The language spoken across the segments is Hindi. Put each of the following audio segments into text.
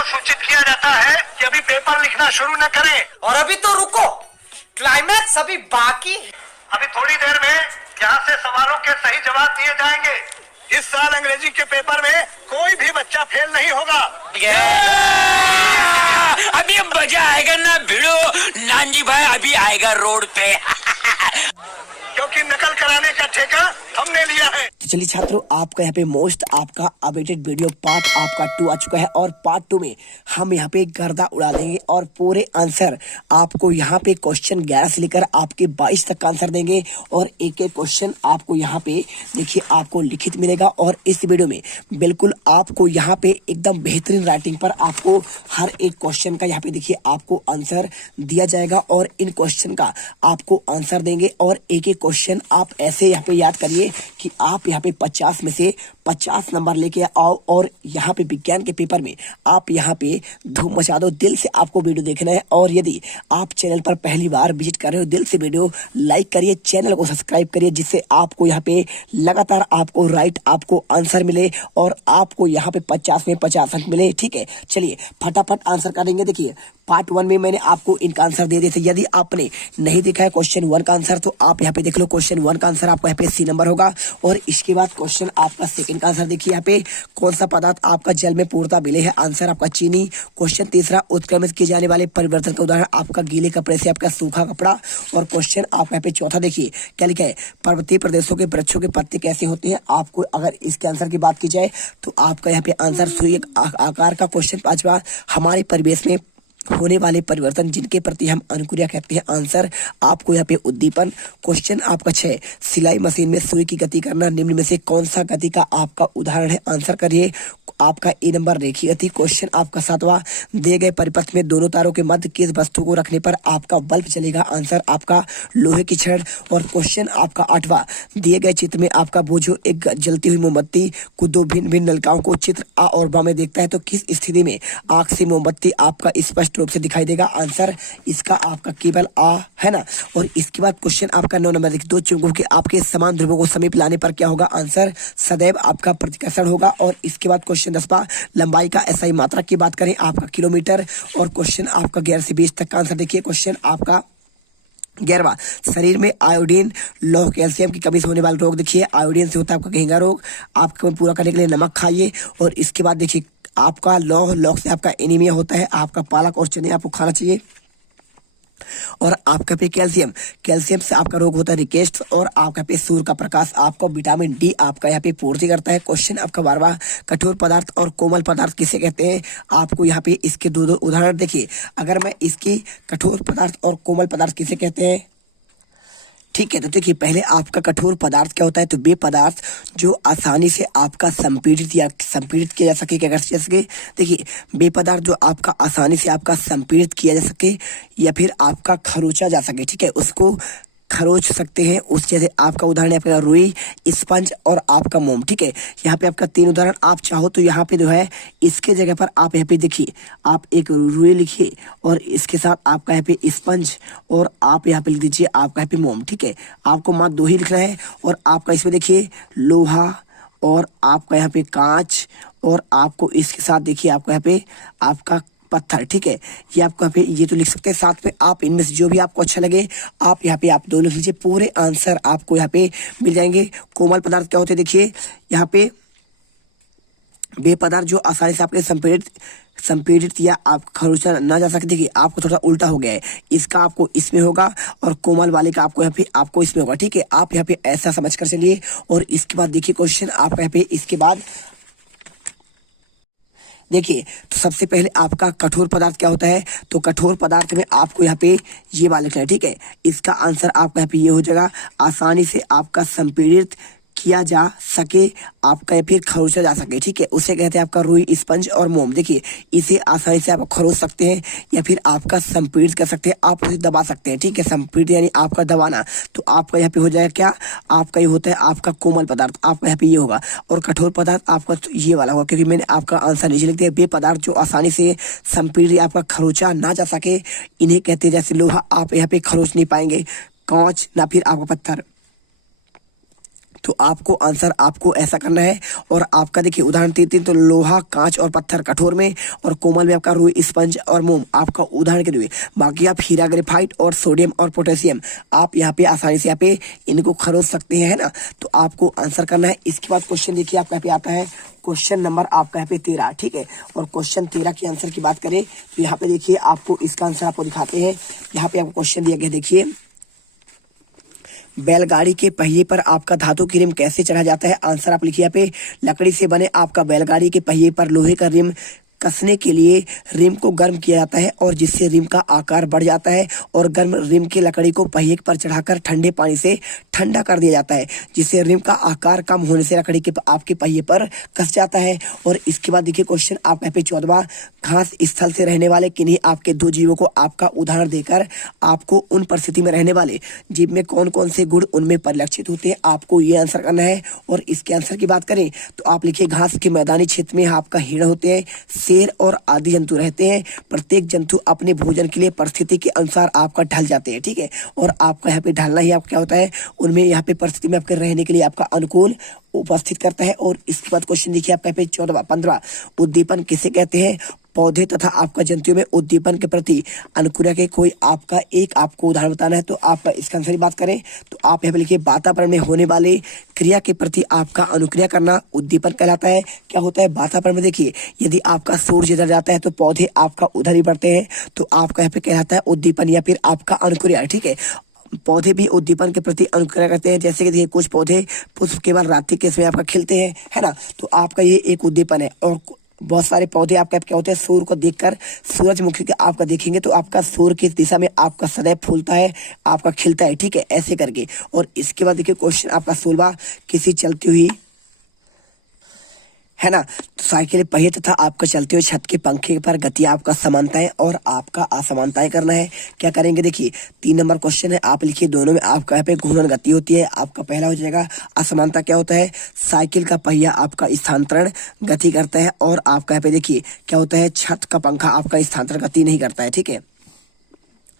को सूचित किया जाता है कि अभी पेपर लिखना शुरू न करें। और अभी तो रुको, क्लाइमैक्स अभी बाकी है। अभी थोड़ी देर में यहाँ से सवालों के सही जवाब दिए जाएंगे। इस साल अंग्रेजी के पेपर में कोई भी बच्चा फेल नहीं होगा। अभी मजा आएगा ना भिड़ो, नानजी भाई अभी आएगा रोड पे। क्योंकि नकल कराने का ठेका हमने लिया है। तो चलिए छात्रों, आपका यहाँ पे मोस्ट आपका अपडेटेड वीडियो पार्ट आपका 2 आ चुका है और पार्ट 2 में हम यहाँ पे गर्दा उड़ा देंगे और पूरे आंसर आपको यहाँ पे क्वेश्चन 11 से लेकर आपके 22 तक का आंसर देंगे और एक एक क्वेश्चन आपको यहाँ पे देखिए आपको लिखित मिलेगा। और इस वीडियो में बिल्कुल आपको यहाँ पे एकदम बेहतरीन राइटिंग पर आपको हर एक क्वेश्चन का यहाँ पे देखिए आपको आंसर दिया जाएगा और इन क्वेश्चन का आपको आंसर देंगे। और एक एक क्वेश्चन आप ऐसे यहाँ पे याद करिए कि आप यहाँ पे 50 में से 50 नंबर लेके आओ और यहाँ पे विज्ञान के पेपर में आप यहाँ पे धूम मचा दो। दिल से आपको वीडियो देखना है और यदि आप चैनल पर पहली बार विजिट कर रहे हो, दिल से वीडियो लाइक करिए, चैनल को सब्सक्राइब करिए, जिससे आपको यहाँ पे लगातार आपको राइट आपको आंसर मिले और आपको यहाँ पे 50 में 50 अंक मिले। ठीक है, चलिए फटाफट आंसर करेंगे। देखिए पार्ट 1 में मैंने आपको इनका आंसर दे दिए थे। यदि आपने नहीं देखा है क्वेश्चन 1 का आंसर तो आप यहाँ पे देख लो। क्वेश्चन 1 का आंसर आपका यहाँ पे सी नंबर होगा। और इसके बाद क्वेश्चन आपका सेकंड का आंसर देखिए यहाँ पे, कौन सा पदार्थ आपका जल में पूर्णतः विलय है? आंसर आपका चीनी। क्वेश्चन तीसरा, उत्क्रमित किए जाने वाले परिवर्तन का उदाहरण आपका गीले कपड़े से आपका सूखा कपड़ा। और क्वेश्चन आपका यहाँ पे चौथा देखिए क्या लिखा है, पर्वतीय प्रदेशों के वृक्षों के पत्ते कैसे होते हैं? आपको अगर इसके आंसर की बात की जाए तो आपका यहाँ पे आंसर सुई आकार का। क्वेश्चन पांचवा, हमारे परिवेश में होने वाले परिवर्तन जिनके प्रति हम अनुक्रिया कहते हैं। आंसर आपको यहाँ पे उद्दीपन। क्वेश्चन आपका 6, सिलाई मशीन में सुई की गति करना निम्न में से कौन सा गति का आपका उदाहरण है? आंसर करिए आपका ए नंबर रेखीय गति। क्वेश्चन आपका 7वां, दिए गए परिपथ में दोनों तारों के मध्य किस वस्तु को रखने पर आपका बल्ब चलेगा? आंसर आपका लोहे की छड़। और क्वेश्चन आपका 8वां, दिए गए चित्र में आपका बोझो एक जलती हुई मोमबत्ती को दो भिन्न भिन्न नलिकाओं को चित्र आ और बा में देखता है तो किस स्थिति में आंख से मोमबत्ती आपका स्पष्ट रूप से दिखाई देगा? आंसर इसका आपका केवल आ है ना। और इसके बाद क्वेश्चन आपका 9 नंबर देखिए, दो चुंबकों के आपके समान ध्रुवों को समीप लाने पर क्या होगा? आंसर सदैव आपका प्रतिकर्षण होगा। और इसके बाद क्वेश्चन 10वां, लंबाई का एसआई मात्रक की बात करें आपका किलोमीटर। और क्वेश्चन आपका 11 से 20 तक का आंसर देखिए। क्वेश्चन आपका 11वां, शरीर में आयोडीन लौह कैल्शियम की कमी से होने वाला रोग देखिए। आयोडीन से होता है आपका घेंगा रोग। आपको पूरा करने के लिए नमक खाइए। और इसके बाद देखिए आपका लौह से आपका एनीमिया होता है। आपका पालक और चने आपको खाना चाहिए। और आपका पे कैल्शियम से आपका रोग होता है रिकेट्स। और आपका पे सूर्य का प्रकाश आपको विटामिन डी आपका यहाँ पे पूर्ति करता है। क्वेश्चन आपका 12वां, कठोर पदार्थ और कोमल पदार्थ किसे कहते हैं? आपको यहाँ पे इसके दो उदाहरण देखिए। अगर मैं इसकी कठोर पदार्थ और कोमल पदार्थ किसे कहते हैं, ठीक है, तो देखिए पहले आपका कठोर पदार्थ क्या होता है? तो वे पदार्थ जो आसानी से आपका संपीड़ित किया जा सके। क्या कर सके? देखिए वे पदार्थ जो आपका आसानी से आपका संपीड़ित किया जा सके या फिर आपका खरोचा जा सके। ठीक है, उसको खरोच सकते हैं। उस जैसे आपका उदाहरण है आपका रुई, स्पंज और आपका मोम। ठीक है, यहाँ पे आपका 3 उदाहरण। आप चाहो तो यहाँ पे जो है इसके जगह पर आप यहाँ पे देखिए आप एक रुई लिखिए और इसके साथ आपका यहाँ पे स्पंज और आप यहाँ पे लिख दीजिए आपका यहाँ पे मोम। ठीक है, आपको मात्र 2 ही लिखना है। और आपका इसमें देखिए लोहा और आपका यहाँ पे कांच और आपको इसके साथ देखिए आपका यहाँ पे आपका पत्थर। ठीक है, ये आपको यहाँ पे ये तो लिख सकते हैं। साथ में आप इनमें से जो भी आपको अच्छा लगे आप यहाँ पे आप 2 लिख लीजिए। पूरे आंसर आपको यहाँ पे मिल जाएंगे। कोमल पदार्थ क्या होते हैं? देखिए यहाँ पे वे पदार्थ जो आसानी से आपके संपीड़ित या आप खरोचा ना जा सके। देखिए आपको थोड़ा उल्टा हो गया है, इसका आपको इसमें होगा और कोमल वाले का आपको यहाँ पे आपको इसमें होगा। ठीक है, आप यहाँ पे ऐसा समझ कर चलिए। और इसके बाद देखिए क्वेश्चन आपका यहाँ पे इसके बाद देखिए, तो सबसे पहले आपका कठोर पदार्थ क्या होता है? तो कठोर पदार्थ में आपको यहाँ पे ये वाला लिखना है। ठीक है, इसका आंसर आपका यहाँ पे ये हो जाएगा, आसानी से आपका संपीड़ित किया जा सके आपका या फिर खरोचा जा सके। ठीक है, उसे कहते हैं आपका रुई, स्पंज और मोम। देखिए इसे आसानी से आप खरोच सकते हैं या फिर आपका संपीड़ित कर सकते हैं, आप उसे दबा सकते हैं। ठीक है, संपीड़ित यानी आपका दबाना। तो आपका यहाँ पे हो जाएगा क्या? आपका ये होता है आपका कोमल पदार्थ, आपका यहाँ पे ये होगा। और कठोर पदार्थ आपका तो ये वाला होगा, क्योंकि मैंने आपका आंसर नीचे लिख दिया। वे पदार्थ जो आसानी से संपीड़ित आपका खरोचा ना जा सके इन्हें कहते हैं, जैसे लोहा आप यहाँ पे खरोच नहीं पाएंगे, कांच ना फिर आपका पत्थर। तो आपको आंसर आपको ऐसा करना है। और आपका देखिए उदाहरण 3 तो लोहा, कांच और पत्थर कठोर में, और कोमल में आपका रुई, स्पंज और मोम आपका उदाहरण के लिए। बाकी आप हीरा, ग्रेफाइट और सोडियम और पोटेशियम आप यहाँ पे आसानी से यहाँ पे इनको खरीद सकते हैं, है ना। तो आपको आंसर करना है। इसके बाद क्वेश्चन देखिए आपका यहाँ पे आता है क्वेश्चन नंबर आपका यहाँ पे 13, ठीक है। और क्वेश्चन 13 के आंसर की बात करें तो यहाँ पे देखिए आपको इसका आंसर आपको दिखाते हैं। यहाँ पे आपको क्वेश्चन दिया गया, देखिए बैलगाड़ी के पहिए पर आपका धातु की रिम कैसे चढ़ा जाता है। आंसर आप लिखिए यहाँ पे, लकड़ी से बने आपका बैलगाड़ी के पहिए पर लोहे का रिम कसने के लिए रिम को गर्म किया जाता है, और जिससे रिम का आकार बढ़ जाता है, और गर्म रिम की लकड़ी को पहिए पर चढ़ाकर ठंडे पानी से ठंडा कर दिया जाता है, जिससे रिम का आकार कम होने से लकड़ी के आपके पहिए पर कस जाता है। और इसके बाद देखिए क्वेश्चन आपका यहाँ पे 14, घास स्थल से रहने वाले किन्हीं आपके 2 जीवों को आपका उदाहरण देकर आपको उन परिस्थिति में रहने वाले जीव में कौन कौन से गुण उनमें परिलक्षित होते हैं, आपको ये आंसर करना है। और इसके आंसर की बात करें तो आप लिखिए, घास के मैदानी क्षेत्र में आपका हिरण होते हैं, शेर और आदि जंतु रहते हैं। प्रत्येक जंतु अपने भोजन के लिए परिस्थिति के अनुसार आपका ढल जाते हैं, ठीक है। और आपका यहाँ पे ढलना ही आपका क्या होता है, उनमें यहाँ पे परिस्थिति में आपके रहने के लिए आपका अनुकूल उपस्थित करता है। और इसके बाद क्वेश्चन देखिए आपका पे 14, 15, उद्दीपन किसे कहते हैं। पौधे तथा आपका जंतुओं में उद्दीपन के प्रति अनुक्रिया के कोई आपका एक आपको उदाहरण बताना है। तो आपका इसका आंसर की बात करें तो आप यहाँ पे लिखिए, वातावरण में होने वाले क्रिया के प्रति आपका अनुक्रिया करना उद्दीपन कहलाता है। क्या होता है वातावरण में, देखिए यदि आपका सूर्य इधर जाता है तो पौधे आपका उधर ही बढ़ते हैं, तो आपका यहाँ पे कहलाता है उद्दीपन या फिर आपका अनुक्रिया, ठीक है। पौधे भी उद्दीपन के प्रति अनुक्रिया करते हैं, जैसे कि देखिए कुछ पौधे पुष्प केवल रात्रि के समय आपका खिलते हैं, है ना। तो आपका ये एक उद्दीपन है। और बहुत सारे पौधे आपका क्या होते हैं, सूर्य को देखकर, सूरजमुखी के आपका देखेंगे तो आपका सूर्य की दिशा में आपका सदैव फूलता है, आपका खिलता है, ठीक है, ऐसे करके। और इसके बाद देखिए क्वेश्चन आपका 16, किसी चलती हुई, है ना, तो साइकिल पहिए तथा आपका चलते हुए छत के पंखे पर गति आपका समानताएं और आपका असमानताएं करना है। क्या करेंगे, देखिए 3 नंबर क्वेश्चन है, आप लिखिए दोनों में आपका यहाँ पे घूर्णन गति होती है। आपका पहला हो जाएगा असमानता क्या होता है, साइकिल का पहिया आपका स्थानांतरण गति करता है, और आपका यहाँ पे देखिए क्या होता है, छत का पंखा आपका स्थानांतरण गति नहीं करता है, ठीक है।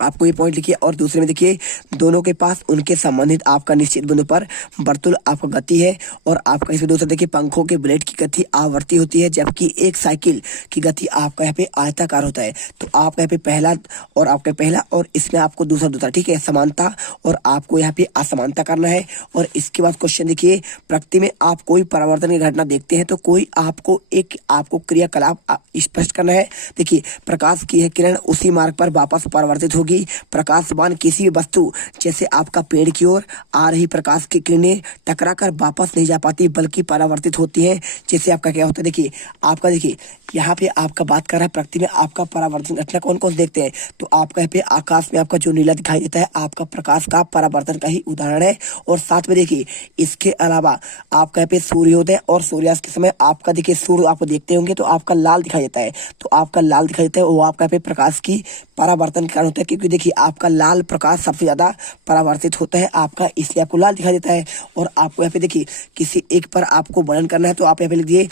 आपको ये पॉइंट लिखिए। और दूसरे में देखिए, दोनों के पास उनके संबंधित आपका निश्चित बिंदु पर वर्तुल आपका गति है। और आपका इसमें दूसरा देखिए, पंखों के ब्लेड की गति आवर्ती होती है, जबकि एक साइकिल की गति आपका यहाँ पे आयताकार होता है। तो आपका यहाँ पे पहला और आपका पहला, और इसमें आपको दूसरा, ठीक है, समानता और आपको यहाँ पे असमानता करना है। और इसके बाद क्वेश्चन देखिए, प्रकृति में आप कोई परिवर्तन की घटना देखते हैं तो कोई आपको क्रियाकलाप स्पष्ट करना है। देखिए, प्रकाश की किरण उसी मार्ग पर वापस परिवर्तित होगी। प्रकाशवान किसी भी वस्तु, जैसे आपका पेड़ की ओर आ रही प्रकाश की किरणें टकराकर वापस नहीं जा पाती बल्कि परावर्तित होती हैं। जैसे आपका क्या होता है, देखिए आपका देखिए यहाँ पे आपका बात कर रहा है प्रकृति में आपका परावर्तन घटना कौन कौन देखते हैं। तो आपका यहाँ पे आकाश में आपका जो नीला दिखाई देता है आपका प्रकाश का परावर्तन का ही उदाहरण है। और साथ में देखिए इसके अलावा आपका यहाँ पे सूर्योदय और सूर्यास्त के समय आपका देखिए सूर्य आपको देखते होंगे तो आपका लाल दिखाई देता है। तो आपका लाल दिखाई देता है वो आपका यहाँ पे प्रकाश की परावर्तन के कारण होता है, क्योंकि देखिए आपका लाल प्रकाश सबसे ज्यादा परावर्तित होता है आपका, इसलिए आपको लाल दिखाई देता है। और आपको यहाँ पे देखिए किसी एक पर आपको वर्णन करना है तो आप यहाँ पे लिख दिए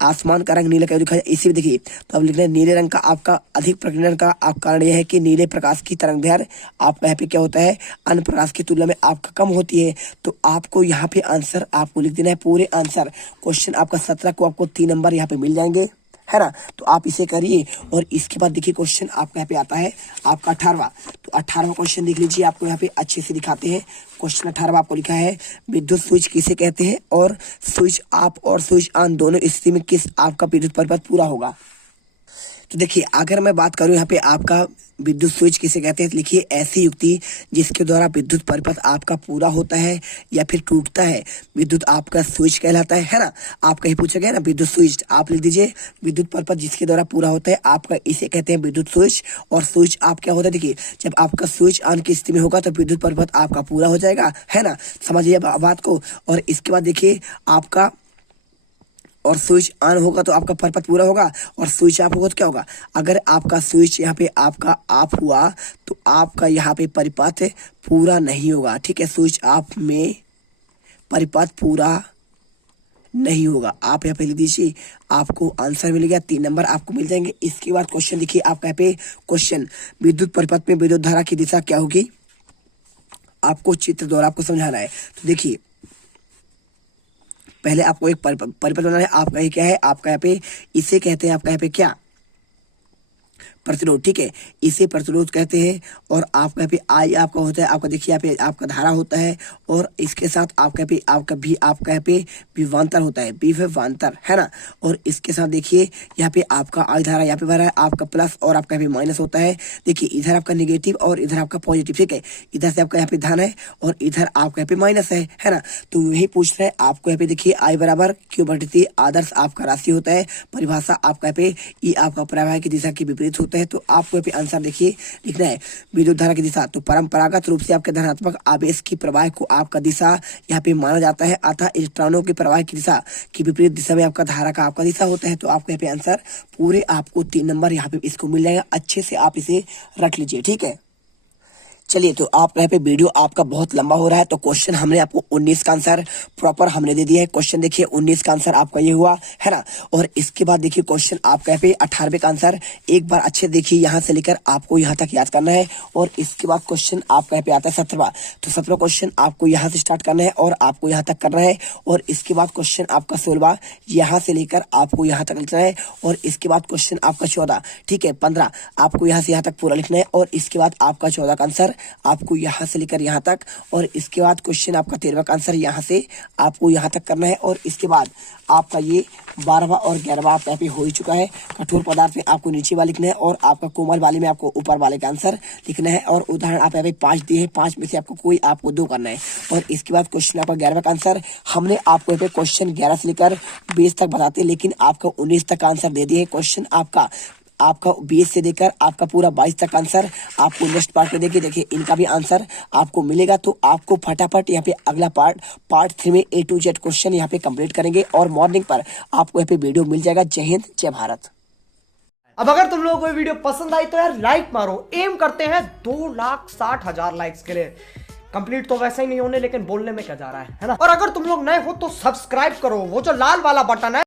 आसमान का रंग नीला क्यों दिखाई, इसी में देखिए तो अब लिखना है नीले रंग का आपका अधिक प्रकीर्णन का कारण यह है कि नीले प्रकाश की तरंगदैर्घ्य आपका यहाँ पे क्या होता है अन्य प्रकाश की तुलना में आपका कम होती है। तो आपको यहाँ पे आंसर आपको लिख देना है पूरे आंसर। क्वेश्चन आपका 17 को आपको 3 नंबर यहाँ पे मिल जाएंगे, है ना। तो आप इसे करिए। और इसके बाद देखिए क्वेश्चन आपका यहाँ पे आता है आपका 18वां। तो 18वां क्वेश्चन देख लीजिए, आपको यहाँ पे अच्छे से दिखाते हैं। क्वेश्चन 18वां आपको लिखा है विद्युत स्विच किसे कहते हैं और स्विच ऑफ और स्विच ऑन दोनों स्थिति में किस आपका विद्युत परिपथ पूरा होगा। तो देखिए अगर मैं बात करूं यहाँ पे आपका विद्युत स्विच किसे कहते हैं, लिखिए ऐसी युक्ति जिसके द्वारा विद्युत परिपथ आपका पूरा होता है या फिर टूटता है विद्युत आपका स्विच कहलाता है ना। आप कहीं पूछा गया ना विद्युत स्विच, आप लिख दीजिए विद्युत परिपथ जिसके द्वारा पूरा होता है आपका, इसे कहते हैं विद्युत स्विच। और स्विच आप क्या होता है, देखिए जब आपका स्विच ऑन की स्थिति में होगा तो विद्युत परिपथ आपका पूरा हो जाएगा, है ना। समझिए बात को। और इसके बाद देखिए आपका और स्विच ऑन होगा तो आपका परिपथ पूरा होगा, और स्विच ऑफ होगा तो क्या होगा, अगर आपका स्विच यहाँ पे आपका ऑफ हुआ तो आपका यहाँ पे परिपथ पूरा नहीं होगा, ठीक है। स्विच ऑफ में परिपथ पूरा नहीं होगा। आप यहाँ पे लिख दीजिए, आपको आंसर मिल गया, 3 नंबर आपको मिल जाएंगे। इसके बाद क्वेश्चन देखिए आपका यहाँ पे क्वेश्चन विद्युत परिपथ में विद्युत धारा की दिशा क्या होगी, आपको चित्र द्वारा आपको समझाना है। तो देखिए पहले आपको एक परिपथ बनाना है। आपका ये क्या है, आपका यहाँ पे इसे कहते हैं, आपका यहाँ पे क्या, प्रतिरोध। ठीक है, इसे प्रतिरोध कहते हैं। और आपका पे आई आपका होता है, आपका देखिए यहाँ पे आपका धारा होता है, और इसके साथ आपका पे आपका भी आपका यहाँ पे विभवांतर होता है, विभवांतर है ना। और इसके साथ देखिए यहाँ पे आपका आई धारा यहाँ पे भरा है, आपका प्लस और आपका यहाँ पे माइनस होता है। देखिए इधर आपका नेगेटिव और इधर आपका पॉजिटिव। ठीक है, इधर से आपका यहाँ पे धन है और इधर आपका यहाँ पे माइनस है ना। तो यही पूछ रहे हैं आपको यहाँ पे, देखिए आई बराबर Q/T आदर्श आपका राशि होता है, परिभाषा आपका यहाँ पे ई आपका प्रवाह की दिशा के विपरीत होता है। तो आपको यहाँ पे आंसर देखिए लिखना है विद्युत धारा की दिशा। तो परंपरागत रूप से आपके धनात्मक आवेश की प्रवाह को आपका दिशा यहाँ पे माना जाता है, अतः इलेक्ट्रॉनों के प्रवाह की दिशा की विपरीत दिशा में आपका धारा का आपका दिशा होता है। तो आपको यहाँ पे आंसर पूरे आपको 3 नंबर यहाँ पे इसको मिल जाएगा। अच्छे से आप इसे रख लीजिए। ठीक है, चलिए तो आप यहाँ पे वीडियो आपका बहुत लंबा हो रहा है, तो क्वेश्चन हमने आपको 19 का आंसर प्रॉपर हमने दे दिया है। क्वेश्चन देखिए 19 का आंसर आपका ये हुआ है ना। और इसके बाद देखिए क्वेश्चन आपका यहाँ पे 18वें का आंसर एक बार अच्छे देखिए, यहाँ से लेकर आपको यहाँ तक याद करना है। और इसके बाद क्वेश्चन आपका यहाँ पे आता है 17वां। तो 17वां क्वेश्चन आपको यहाँ से स्टार्ट करना है और आपको यहाँ तक करना है। और इसके बाद क्वेश्चन आपका 16वां, यहाँ से लेकर आपको यहाँ तक लिखना है। और इसके बाद क्वेश्चन आपका 14, ठीक है 15 आपको यहाँ से यहाँ तक पूरा लिखना है। और इसके बाद आपका 14 का आंसर आपको यहाँ से लेकर यहाँ तक। और इसके बाद क्वेश्चन आपका 13वां का आंसर यहाँ से आपको यहाँ तक करना है। और इसके बाद आपका ये 12वां और 11वां आप यहाँ पे हो ही चुका है। कठोर पदार्थ में आपको नीचे वाला लिखना है और आपका कोमल वाले में आपको ऊपर वाले का आंसर लिखना है। और उदाहरण आप यहाँ पे 5 दिए हैं, 5 में से आपको कोई आपको 2 करना है। और इसके बाद क्वेश्चन आपका 11वां का आंसर हमने आपको यहाँ पे क्वेश्चन 11 से लेकर 20 तक बताते, लेकिन आपका 19 तक का आंसर दे दिए। क्वेश्चन आपका 20 से देकर आपका पूरा 22 तक आंसर आपको नेक्स्ट पार्ट में देखिए इनका भी आंसर आपको मिलेगा। तो आपको फटाफट यहाँ पे अगला पार्ट 3 में A to Z क्वेश्चन यहाँ पे कंप्लीट करेंगे और मॉर्निंग पर आपको यहाँ पे वीडियो मिल जाएगा। जय हिंद, जय भारत। अब अगर तुम लोगों को ये वीडियो पसंद आई तो यार लाइक मारो। एम करते हैं 2,60,000 लाइक्स के लिए। कंप्लीट तो वैसे ही नहीं होने, लेकिन बोलने में क्या जा रहा है ना। और अगर तुम लोग नए हो तो सब्सक्राइब करो, वो जो लाल वाला बटन है